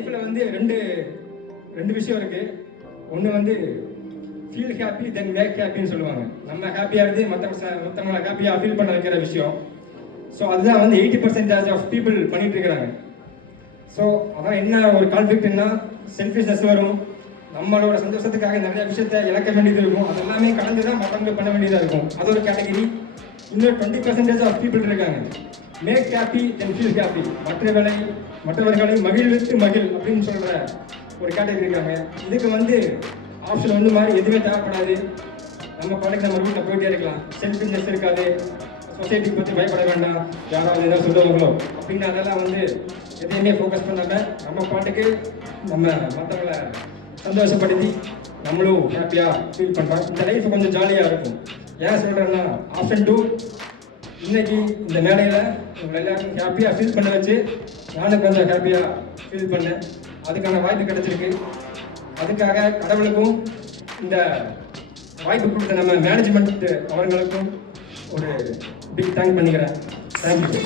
லைஃப்பில் வந்து ரெண்டு விஷயம் இருக்குது. ஒன்று வந்து ஃபீல் ஹாப்பி தென் மேக் ஹாப்பின்னு சொல்லுவாங்க. நம்ம ஹாப்பியாக இருந்து மற்றவங்களை ஹாப்பியாக ஃபீல் பண்ண வைக்கிற விஷயம். ஸோ அதுதான் வந்து 80% ஆஃப் பீப்புள் பண்ணிட்டு இருக்கிறாங்க. ஸோ அதான் என்ன ஒரு கான்ஃப்ளிக்ட்னா செல்ஃபிஷ்னஸ் வரும். நம்மளோட சந்தோஷத்துக்காக நிறைய விஷயத்த இழக்க வேண்டியது இருக்கும். அது எல்லாமே கலந்து தான் மற்றவங்களுக்கு பண்ண வேண்டியதாக இருக்கும். அது ஒரு கேட்டகரி. இன்னும் 20% ஆஃப் பீப்புள் இருக்காங்க. Make happy then feel happy. மற்றவர்களை மகிழ்வித்து மகிழ் அப்படின்னு சொல்கிற ஒரு கேட்டகரி இருக்காங்க. இதுக்கு வந்து ஆப்ஷன் வந்து மாதிரி எதுவுமே தேவைப்படாது. நம்ம பாட்டுக்கு நம்ம ரூட்டில் போயிட்டே இருக்கலாம். செல்ஃபிஷ்னஸ் இருக்காது. சொசைட்டிக்கு பற்றி பயப்பட வேண்டாம், யாராவது ஏதாவது சொல்லுவாங்களோ அப்படின்னு அதெல்லாம் வந்து எதையுமே ஃபோக்கஸ் பண்ணாமல் நம்ம பாட்டுக்கு நம்ம மற்றவங்களை சந்தோஷப்படுத்தி நம்மளும் ஹாப்பியாக ஃபீல் பண்ணுறோம். இந்த லைஃப் கொஞ்சம் ஜாலியாக இருக்கும். ஏன் சொல்கிறேன்னா ஆப்ஷன் 2 இன்னைக்கு இந்த மேடையில் உங்களை எல்லாருக்கும் ஹாப்பியாக ஃபீல் பண்ண வச்சு நானும் கொஞ்சம் ஹாப்பியாக ஃபீல் பண்ணேன். அதுக்கான வாய்ப்பு கிடைச்சிருக்கு. அதுக்காக கடவுளுக்கும் இந்த வாய்ப்பு கொடுத்த நம்ம மேனேஜ்மெண்ட் அவர்களுக்கும் ஒரு பிக் தேங்க் பண்ணிக்கிறேன். தேங்க்யூ.